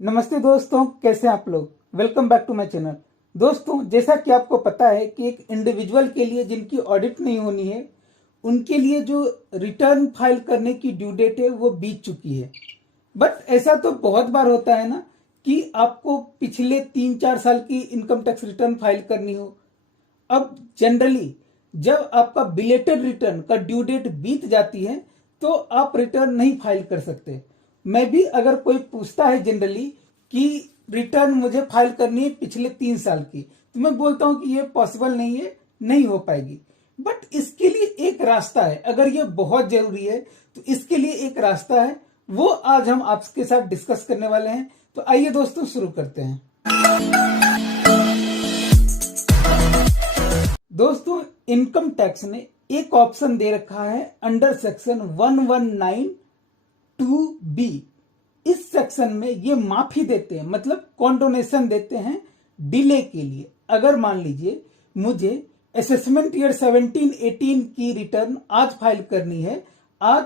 नमस्ते दोस्तों, कैसे हैं आप लोग। Welcome back to my channel. दोस्तों, जैसा कि आपको पता है कि एक इंडिविजुअल के लिए जिनकी ऑडिट नहीं होनी है, उनके लिए जो रिटर्न फाइल करने की ड्यू डेट है वो बीत चुकी है। बट ऐसा तो बहुत बार होता है ना कि आपको पिछले 3-4 साल की इनकम टैक्स रिटर्न फाइल करनी हो। अब जनरली जब आपका बिलेटेड रिटर्न का ड्यू डेट बीत जाती है तो आप रिटर्न नहीं फाइल कर सकते। मैं भी अगर कोई पूछता है जनरली कि रिटर्न मुझे फाइल करनी है पिछले 3 साल की, तो मैं बोलता हूं कि ये पॉसिबल नहीं है, नहीं हो पाएगी। बट इसके लिए एक रास्ता है। अगर ये बहुत जरूरी है तो इसके लिए एक रास्ता है, वो आज हम आपके साथ डिस्कस करने वाले हैं। तो आइए दोस्तों, शुरू करते हैं। दोस्तों, इनकम टैक्स ने एक ऑप्शन दे रखा है अंडर सेक्शन 1192B। इस सेक्शन में ये माफी देते हैं, मतलब कॉन्डोनेशन देते हैं डिले के लिए। अगर मान लीजिए मुझे असेसमेंट ईयर 17-18 की रिटर्न आज फाइल करनी है, आज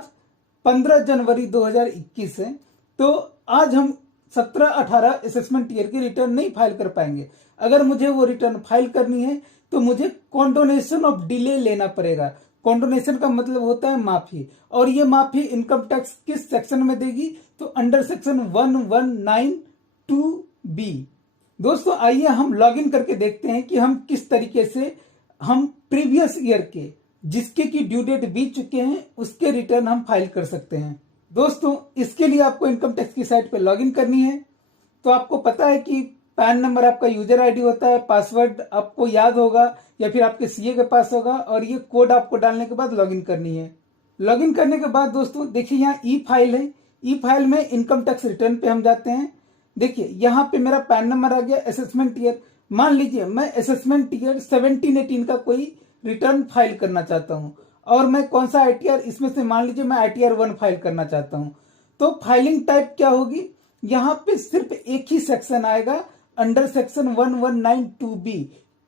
15 जनवरी 2021 है, तो आज हम 17-18 असेसमेंट ईयर की रिटर्न नहीं फाइल कर पाएंगे। अगर मुझे वो रिटर्न फाइल करनी है तो मुझे कॉन्डोनेशन ऑफ डिले लेना पड़ेगा। कॉन्डोनेशन का मतलब होता है माफी, और ये माफी इनकम टैक्स किस सेक्शन में देगी? तो अंडर सेक्शन 1192B। दोस्तों, आइए हम लॉगिन करके देखते हैं कि हम किस तरीके से हम प्रीवियस ईयर के जिसके की ड्यू डेट बीत चुके हैं उसके रिटर्न हम फाइल कर सकते हैं। दोस्तों, इसके लिए आपको इनकम टैक्स की साइट पे लॉगिन करनी है। तो आपको पता है कि पैन नंबर आपका यूजर आईडी होता है, पासवर्ड आपको याद होगा या फिर आपके सीए के पास होगा, और ये कोड आपको डालने के बाद लॉगिन करनी है। लॉगिन करने के बाद दोस्तों देखिए, यहाँ ई फाइल है। ई फाइल में इनकम टैक्स रिटर्न पे हम जाते हैं। देखिए यहाँ पे मेरा पैन नंबर आ गया, असेसमेंट ईयर। मान लीजिए मैं असेसमेंट ईयर 17-18 का कोई रिटर्न फाइल करना चाहता हूँ, और मैं कौन सा आईटीआर, इसमें से मान लीजिए मैं आईटीआर 1 फाइल करना चाहता हूँ। तो फाइलिंग टाइप क्या होगी? यहाँ पे सिर्फ एक ही सेक्शन आएगा, अंडर सेक्शन 1192B।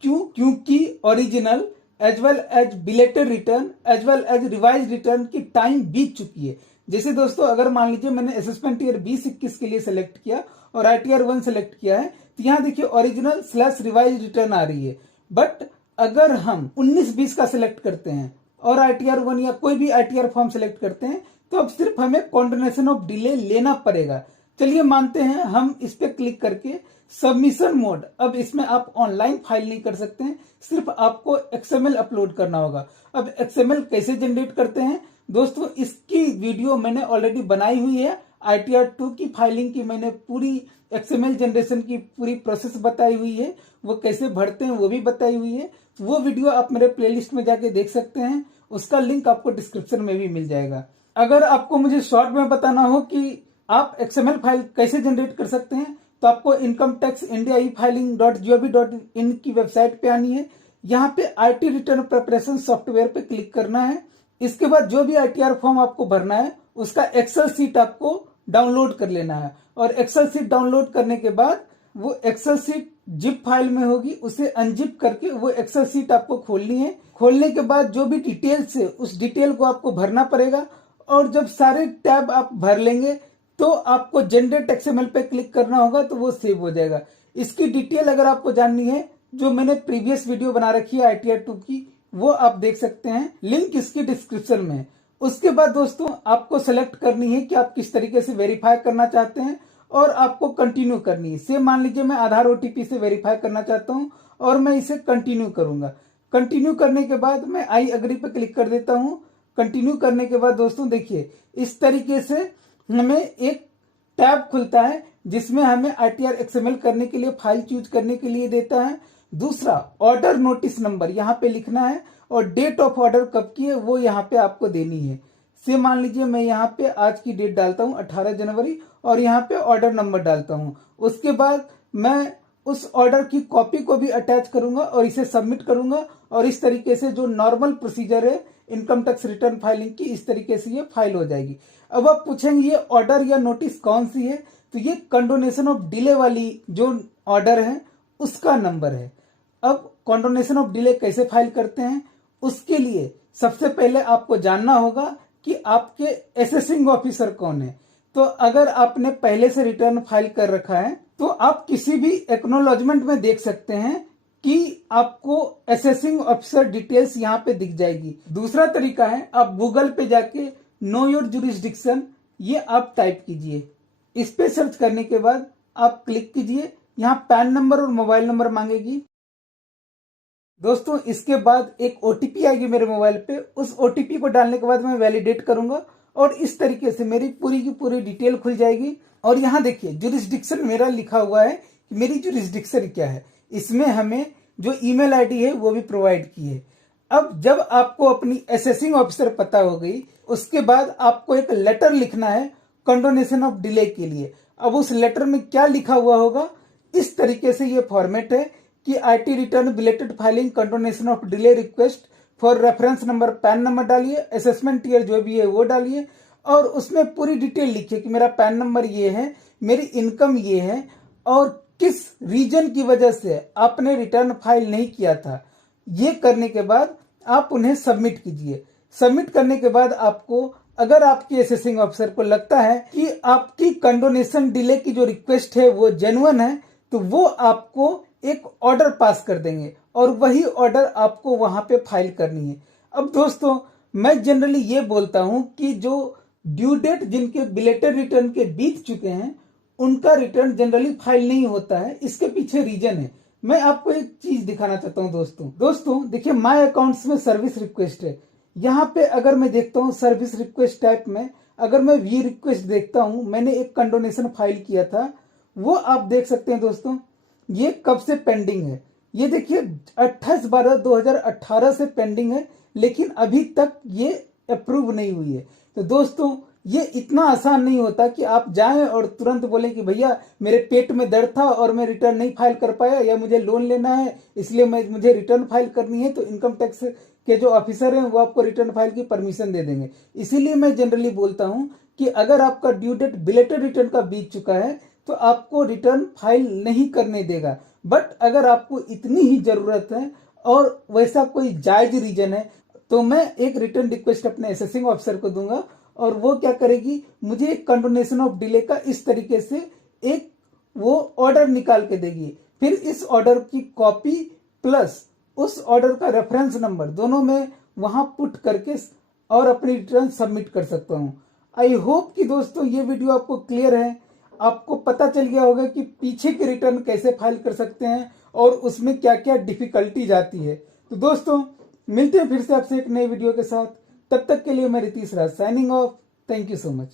क्यों? क्योंकि original as well as belated return as well as revise return की टाइम बीत चुकी है। जैसे दोस्तों, अगर मान लीजिए मैंने असेसमेंट ईयर 20-21 के लिए सिलेक्ट किया और आईटीआर 1 सिलेक्ट किया है, तो यहाँ देखिए ओरिजिनल / रिवाइज रिटर्न आ रही है। बट अगर हम 19-20 का सिलेक्ट करते हैं और आईटीआर 1 या कोई भी आईटीआर फॉर्म सिलेक्ट करते हैं, तो अब सिर्फ हमें कॉन्डोनेशन ऑफ डिले लेना पड़ेगा। चलिए मानते हैं, हम इस पे क्लिक करके सबमिशन मोड। अब इसमें आप ऑनलाइन फाइल नहीं कर सकते हैं, सिर्फ आपको एक्सएमएल अपलोड करना होगा। अब एक्सएमएल कैसे जनरेट करते हैं दोस्तों, इसकी वीडियो मैंने ऑलरेडी बनाई हुई है। आईटीआर 2 की फाइलिंग की मैंने पूरी एक्सएमएल जनरेशन की पूरी प्रोसेस बताई हुई है, वो कैसे भरते हैं वो भी बताई हुई है। वो वीडियो आप मेरे प्लेलिस्ट में जाके देख सकते हैं, उसका लिंक आपको डिस्क्रिप्शन में भी मिल जाएगा। अगर आपको मुझे शॉर्ट में बताना हो कि आप एक्सएमएल फाइल कैसे जनरेट कर सकते हैं, तो आपको इनकम टैक्स इंडिया e-filing.gov.in की वेबसाइट पे आनी है। यहाँ पे आईटी रिटर्न प्रिपरेशन सॉफ्टवेयर पे क्लिक करना है। इसके बाद जो भी आईटीआर फॉर्म आपको भरना है उसका एक्सेल सीट आपको डाउनलोड कर लेना है, और एक्सेल सीट डाउनलोड करने के बाद वो एक्सेल सीट जिप फाइल में होगी, उसे अनजिप करके वो एक्सेल सीट आपको खोलनी है। खोलने के बाद जो भी डिटेल्स है उस डिटेल को आपको भरना पड़ेगा, और जब सारे टैब आप भर लेंगे तो आपको जनरेट एक्सएमएल पे क्लिक करना होगा, तो वो सेव हो जाएगा। इसकी डिटेल अगर आपको जाननी है, जो मैंने प्रीवियस वीडियो बना रखी है आईटीआर 2 की, वो आप देख सकते हैं, लिंक इसकी डिस्क्रिप्शन में। उसके बाद दोस्तों आपको सेलेक्ट करनी है कि आप किस तरीके से वेरीफाई करना चाहते हैं, और आपको कंटिन्यू करनी है। से मान लीजिए मैं आधार ओटीपी से वेरीफाई करना चाहता हूं और मैं इसे कंटिन्यू करूंगा। कंटिन्यू करने के बाद मैं आई अग्री पे क्लिक कर देता हूं। कंटिन्यू करने के बाद दोस्तों देखिए, इस तरीके से हमें एक टैब खुलता है जिसमें हमें आईटीआर एक्सएमएल करने के लिए फाइल चूज करने के लिए देता है। दूसरा, ऑर्डर नोटिस नंबर यहाँ पे लिखना है, और डेट ऑफ ऑर्डर कब की है वो यहाँ पे आपको देनी है। से मान लीजिए मैं यहाँ पे आज की डेट डालता हूँ 18 जनवरी, और यहाँ पे ऑर्डर नंबर डालता हूँ। उसके बाद मैं उस ऑर्डर की कॉपी को भी अटैच करूंगा और इसे सबमिट करूंगा, और इस तरीके से जो नॉर्मल प्रोसीजर है इनकम टैक्स रिटर्न फाइलिंग की, इस तरीके से ये फाइल हो जाएगी। अब आप पूछेंगे ये ऑर्डर या नोटिस कौन सी है, तो ये कंडोनेशन ऑफ डिले वाली जो ऑर्डर है उसका नंबर है। अब कंडोनेशन ऑफ डिले कैसे फाइल करते हैं, उसके लिए सबसे पहले आपको जानना होगा कि आपके असेसिंग ऑफिसर कौन है। तो अगर आपने पहले से रिटर्न फाइल कर रखा है तो आप किसी भी एक्नॉलेजमेंट में देख सकते हैं कि आपको असेसिंग ऑफिसर डिटेल्स यहाँ पे दिख जाएगी। दूसरा तरीका है, आप गूगल पे जाके नो योर जुरिस्डिक्शन ये आप टाइप कीजिए। इस पे सर्च करने के बाद आप क्लिक कीजिए, यहाँ पैन नंबर और मोबाइल नंबर मांगेगी। दोस्तों इसके बाद एक ओटीपी आएगी मेरे मोबाइल पे, उस ओटीपी को डालने के बाद मैं वैलिडेट करूंगा और इस तरीके से मेरी पूरी की पूरी डिटेल खुल जाएगी। और यहाँ देखिए जुरिस्डिक्शन मेरा लिखा हुआ है कि मेरी जुरिस्डिक्शन क्या है, इसमें हमें जो ईमेल आईडी है वो भी प्रोवाइड की है। अब जब आपको अपनी असेसिंग ऑफिसर पता हो गई, उसके बाद आपको एक लेटर लिखना है कंडोनेशन ऑफ डिले के लिए। अब उस लेटर में क्या लिखा हुआ होगा, इस तरीके से ये फॉर्मेट है कि IT return belated filing condonation of delay request for reference number, pan number डालिए, असेसमेंट ईयर जो भी है वो डालिए और उसमें पूरी डिटेल लिखिए कि मेरा पैन नंबर ये है, मेरी इनकम ये है और किस रीजन की वजह से आपने रिटर्न फाइल नहीं किया था। ये करने के बाद आप उन्हें सबमिट कीजिए। सबमिट करने के बाद आपको, अगर आपकी असेसिंग ऑफिसर को लगता है कि आपकी कंडोनेशन डिले की जो रिक्वेस्ट है वो जेन्युइन है, तो वो आपको एक ऑर्डर पास कर देंगे और वही ऑर्डर आपको वहां पे फाइल करनी है। अब दोस्तों मैं जनरली ये बोलता हूं कि जो ड्यू डेट जिनके बिलेटेड रिटर्न के बीत चुके हैं उनका रिटर्न जनरली फाइल नहीं होता है। इसके पीछे रीजन है। मैं आपको एक चीज दिखाना चाहता हूं दोस्तों देखिए माय अकाउंट्स में सर्विस रिक्वेस्ट है। यहाँ पे अगर मैं देखता हूँ सर्विस रिक्वेस्ट टाइप में, अगर मैं वी रिक्वेस्ट देखता हूँ, मैंने एक कंडोनेशन फाइल किया था, वो आप देख सकते हैं दोस्तों ये कब से पेंडिंग है। ये देखिए 28/12/2018 से पेंडिंग है, लेकिन अभी तक ये अप्रूव नहीं हुई है। तो दोस्तों ये इतना आसान नहीं होता कि आप जाएं और तुरंत बोलें कि भैया मेरे पेट में दर्द था और मैं रिटर्न नहीं फाइल कर पाया, या मुझे लोन लेना है इसलिए मुझे रिटर्न फाइल करनी है, तो इनकम टैक्स के जो ऑफिसर हैं वो आपको रिटर्न फाइल की परमिशन दे देंगे। इसीलिए मैं जनरली बोलता हूं कि अगर आपका ड्यू डेट बिलेटेड रिटर्न का बीत चुका है तो आपको रिटर्न फाइल नहीं करने देगा। बट अगर आपको इतनी ही जरूरत है और वैसा कोई जायज रीजन है तो मैं एक रिटर्न रिक्वेस्ट अपने असेसिंग ऑफिसर को दूंगा और वो क्या करेगी, मुझे एक कंडोनेशन ऑफ डिले का इस तरीके से एक वो ऑर्डर निकाल के देगी। फिर इस ऑर्डर की कॉपी प्लस उस ऑर्डर का रेफरेंस नंबर दोनों में वहां पुट करके और अपनी रिटर्न सबमिट कर सकता हूं। आई होप कि दोस्तों ये वीडियो आपको क्लियर है, आपको पता चल गया होगा कि पीछे के रिटर्न कैसे फाइल कर सकते हैं और उसमें क्या क्या डिफिकल्टीज आती है। तो दोस्तों मिलते हैं फिर से आपसे एक नए वीडियो के साथ, तब तक के लिए मैं Ritish Raj signing off. Thank you so much.